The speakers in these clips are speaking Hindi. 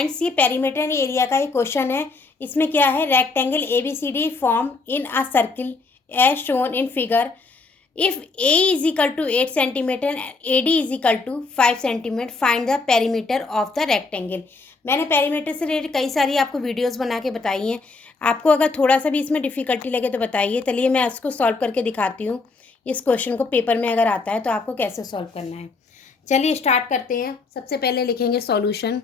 फ्रेंड्स, ये पेरीमीटर एरिया का ही क्वेश्चन है। इसमें क्या है, rectangle ABCD form in a circle as shown in figure. If A is equal to 8 centimetre and AD is equal to 5 centimetre, find the perimeter of the rectangle. मैंने पेरीमीटर से रिलेटेड कई सारी आपको वीडियोस बना के बताई हैं। आपको अगर थोड़ा सा भी इसमें डिफ़िकल्टी लगे तो बताइए। चलिए मैं इसको सॉल्व करके दिखाती हूँ। इस क्वेश्चन को पेपर में अगर आता है तो आपको कैसे सॉल्व करना है। चलिए स्टार्ट करते हैं। सबसे पहले लिखेंगे सॉल्यूशन।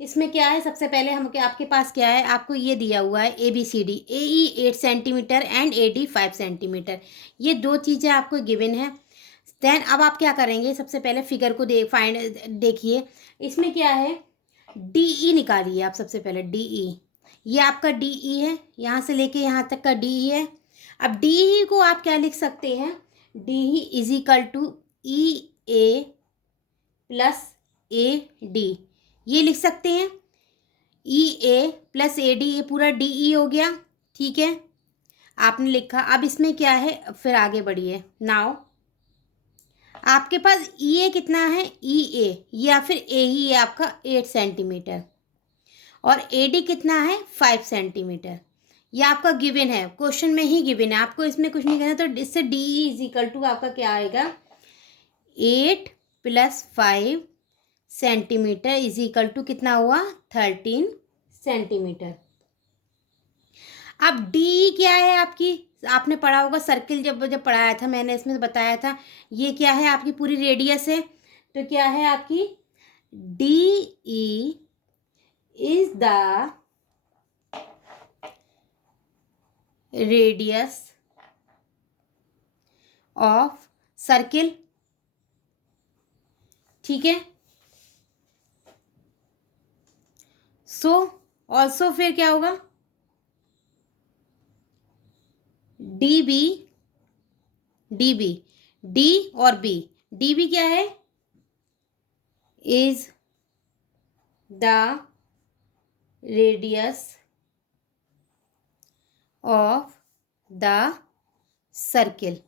इसमें क्या है, सबसे पहले हम आपके पास क्या है, आपको ये दिया हुआ है ABCD। AE 8 centimetre and AD 5 centimetre. ये दो चीज़ें आपको गिवन है। देन अब आप क्या करेंगे, सबसे पहले फिगर को देखिए। इसमें क्या है, DE निकालिए आप। सबसे पहले DE, ये आपका DE है, यहाँ से लेके यहाँ तक का DE है। अब DE को आप क्या लिख सकते हैं, DE is equal to EA plus AD, ये लिख सकते हैं। EA प्लस AD, ये पूरा DE हो गया। ठीक है, आपने लिखा। अब इसमें क्या है, फिर आगे बढ़िए। नाउ आपके पास EA कितना है, EA या फिर AE है आपका 8 सेंटीमीटर, और AD कितना है 5 सेंटीमीटर। ये आपका गिवन है, क्वेश्चन में ही गिवन है, आपको इसमें कुछ नहीं करना। तो इससे DE इज इक्वल टू आपका क्या आएगा, 8 plus 5 centimetre is equal to कितना हुआ, 13 सेंटीमीटर। अब डी क्या है आपकी, आपने पढ़ा होगा सर्किल, जब जब पढ़ाया था मैंने, इसमें बताया था। ये क्या है, आपकी पूरी रेडियस है। तो क्या है आपकी, DE is the radius of circle. ठीक है, सो ऑल्सो फिर क्या होगा, DB D और B। DB क्या है, is the radius of the circle.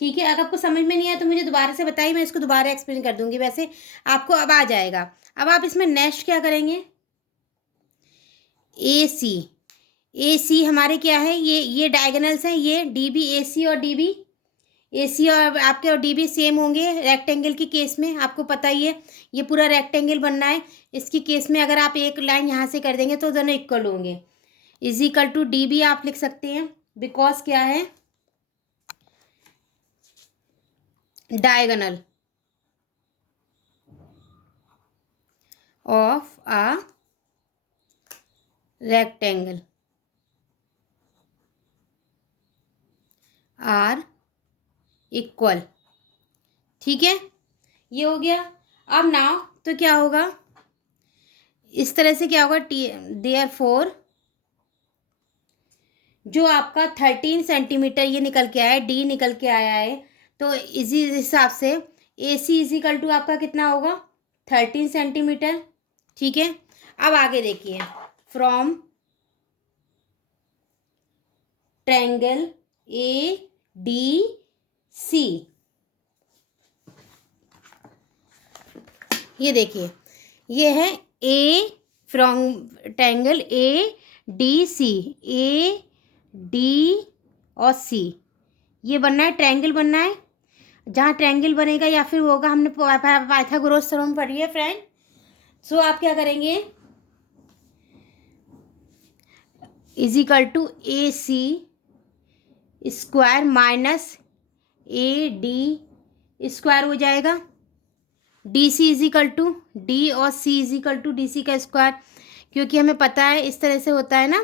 ठीक है, अगर आपको समझ में नहीं आया तो मुझे दोबारा से बताइए, मैं इसको दोबारा एक्सप्लेन कर दूंगी। वैसे आपको अब आ जाएगा। अब आप इसमें नेक्स्ट क्या करेंगे, AC हमारे क्या है, ये डायगोनल्स हैं, ये DB AC और DB AC और आपके और DB सेम होंगे रेक्टेंगल की केस में, आपको पता ही है। ये पूरा रेक्टेंगल बनना है, इसकी केस में अगर आप एक लाइन यहाँ से कर देंगे तो दोनों इक्वल होंगे। इज इक्वल टू DB आप लिख सकते हैं, बिकॉज क्या है, diagonal of a rectangle are equal. ठीक है, ये हो गया। अब नाउ तो क्या होगा, इस तरह से क्या होगा, देयरफॉर जो आपका 13 सेंटीमीटर ये निकल के आया है, D निकल के आया है, तो इसी हिसाब से AC इज इक्वल टू आपका कितना होगा, 13 सेंटीमीटर। ठीक है, अब आगे देखिए, फ्रॉम ट्रायंगल ADC, ये देखिए, ये है A from triangle ADC, AD और C, ये बनना है, ट्रायंगल बनना है। जहाँ ट्रायंगल बनेगा या फिर होगा, हमने पाइथागोरस थ्योरम पढ़ी है फ्रेंड। सो आप क्या करेंगे, is equal to AC square minus AD square हो जाएगा। DC is equal to D और C is equal to DC का स्क्वायर, क्योंकि हमें पता है इस तरह से होता है ना,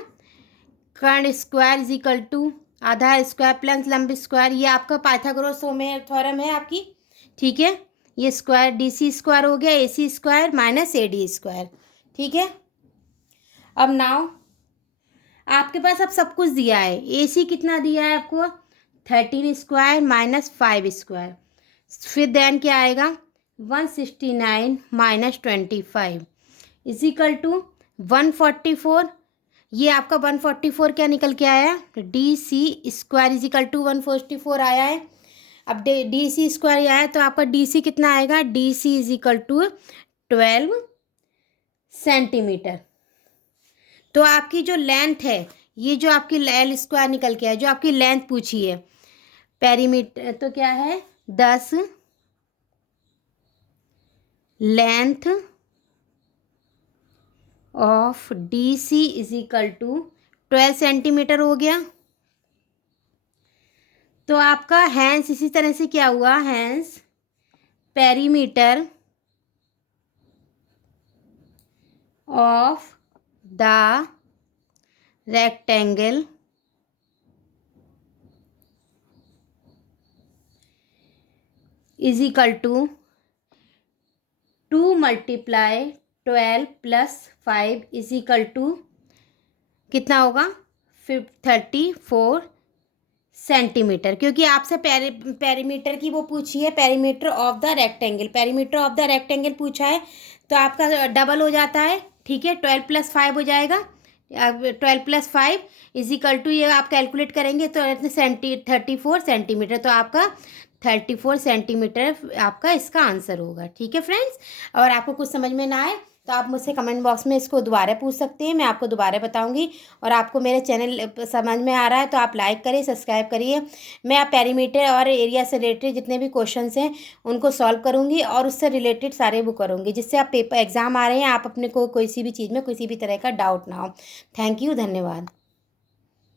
कर्ण स्क्वायर इज इक्वल टू आधा स्क्वायर प्लस लंब स्क्वायर। ये आपका पाइथागोरस थ्योरम है आपकी। ठीक है, ये स्क्वायर DC स्क्वायर हो गया, AC square minus AD square. ठीक है, अब नाउ आपके पास अब सब कुछ दिया है। AC कितना दिया है आपको, 13 स्क्वायर माइनस 5 स्क्वायर, फिर देन क्या आएगा, 169 माइनस 25 इज इक्वल टू 144। ये आपका 144 क्या निकल के आया, DC² इजिकल टू 144 आया है। अब DC² आया है तो आपका DC कितना आएगा, DC इजिकल टू 12 सेंटीमीटर। तो आपकी जो लेंथ है, ये जो आपकी L² निकल के आया, जो आपकी लेंथ पूछी है पेरीमीटर, तो क्या है 10 length of DC is equal to 12 centimetre हो गया। तो आपका हैंस इसी तरह से क्या हुआ, hence perimeter of the rectangle is equal to 2 multiply 12 + 5 is equal to कितना होगा 34 सेंटीमीटर। क्योंकि आपसे पेरीमीटर की वो पूछी है, perimeter of the rectangle, perimeter of the rectangle पूछा है, तो आपका डबल हो जाता है, ठीक है, 12 + 5 हो जाएगा। 12 + 5 इज इक्वल टू, ये आप कैलकुलेट करेंगे तो 34 सेंटीमीटर, तो आपका 34 सेंटीमीटर आपका इसका आंसर होगा। ठीक है फ्रेंड्स, और आपको कुछ समझ में ना आए तो आप मुझसे कमेंट बॉक्स में इसको दोबारा पूछ सकते हैं, मैं आपको दोबारा बताऊंगी। और आपको मेरे चैनल समझ में आ रहा है तो आप लाइक करिए, सब्सक्राइब करिए। मैं आप पेरीमीटर और एरिया से रिलेटेड जितने भी क्वेश्चंस हैं उनको सॉल्व करूंगी और उससे रिलेटेड सारे वो करूंगी, जिससे आप पेपर एग्ज़ाम आ रहे हैं, आप अपने को किसी भी चीज़ में किसी भी तरह का डाउट ना हो। थैंक यू, धन्यवाद।